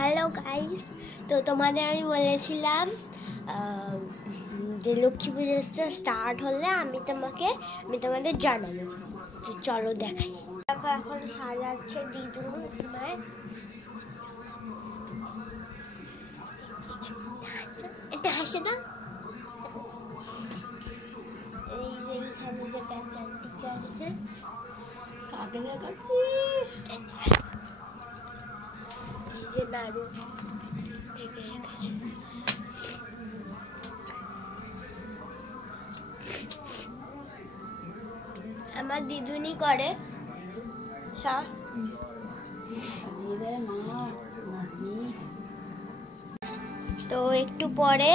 Hello guys, তো তোমাদের আমি বলেছিলাম যে লক্ষ্মী পুজোটা স্টার্ট হলে আমি তোমাদের জানাবো। তো চলো দেখাই। দেখো এখন সাজাচ্ছে দিদুন। এটা হাসে না, এইখানে যে চারটি চাচ্ছে কাকে দেখাচ্ছি, এই যে নাড়ু ঢেকে রেখেছে। আমার দিদুনি করে সব। তো একটু পরে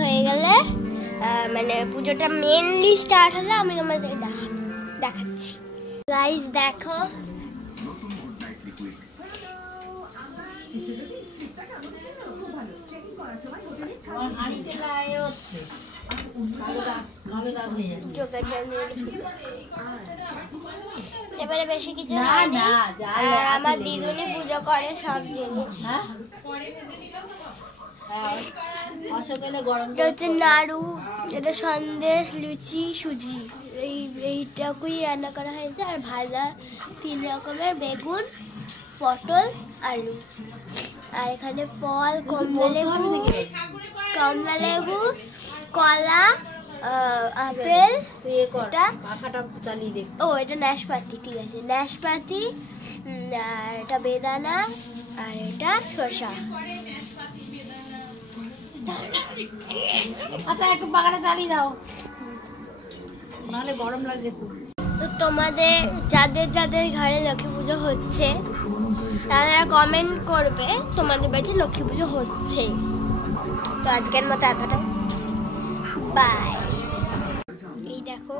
হয়ে গেলে মানে পুজোটা মেনলি স্টার্ট হলে আমি তোমাদের দেখাচ্ছি। গাইস দেখো, এবারে বেশি কিছু আমার দিদুনি পুজো করে সব জিনিস। হচ্ছে নাড়ু, এটা সন্দেশ, লুচি, সুজি, এইটাকুই রান্না করা হয়েছে। আর ভাজা 3 রকমের, বেগুন, পটল, আলু। আর এখানে ফল, কমলা লেবু, কলা, আপেল, এটা নাশপাতি। ঠিক আছে, নাশপাতি, এটা বেদানা, আর এটা শসা। আচ্ছা, একটু পাখাটা চালিয়ে দাও, নাহলে গরম লাগছে খুব। তো তোমাদের যাদের ঘরে লক্ষ্মী পুজো হচ্ছে তারা কমেন্ট করবে তোমাদের বাড়িতে লক্ষ্মী পুজো হচ্ছে। তো আজকের মতো এতটা, বাই। এই দেখো